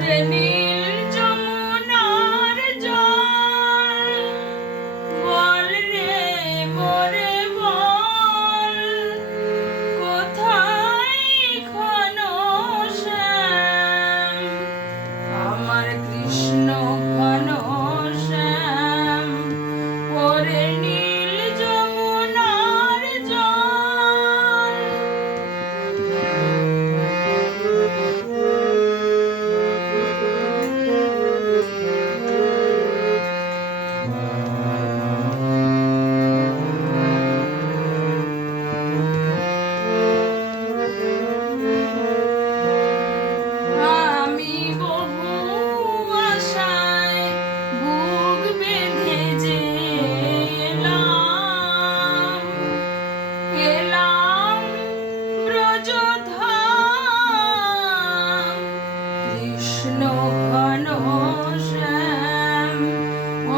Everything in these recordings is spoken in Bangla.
ওরে নীল যমুনার জল বল রে মোরে বল কোথায় ঘনশ্যাম আমার কৃষ্ণ ঘনশ্যাম ওরে নীল যমুনার জল আমি বহু আশায় বুক বেঁধে যে এলাম এলাম ব্রজধাম কৃষ্ণ ঘনশ্যাম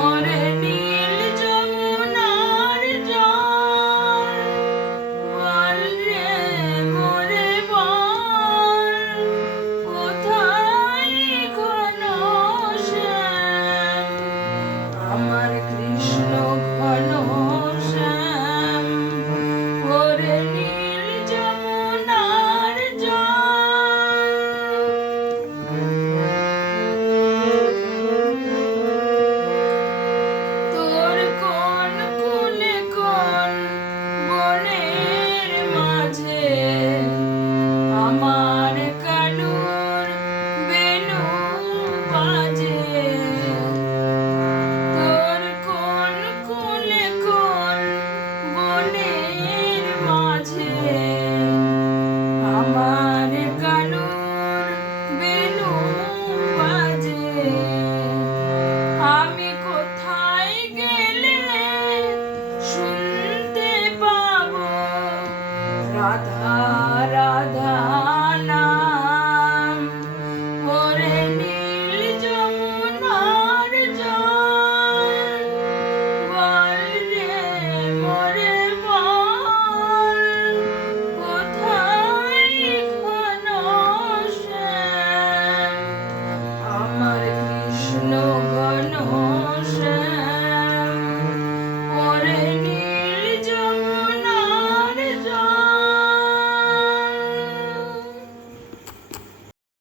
ওরে নীল যমুনার জল বল রে মোরে বল কোথায় ঘনশ্যাম আমার কৃষ্ণ ঘনশ্যাম ওরে নীল যমুনার জল তোর কোন কুলে কোন বনের মাঝে আমার কালুর বেনু বাজে তোর কোন কুলে কোন বনের মাঝে আমার কালুর বেনু বাজে আমি কোথায় গেলে শুনতে পাবো রাধা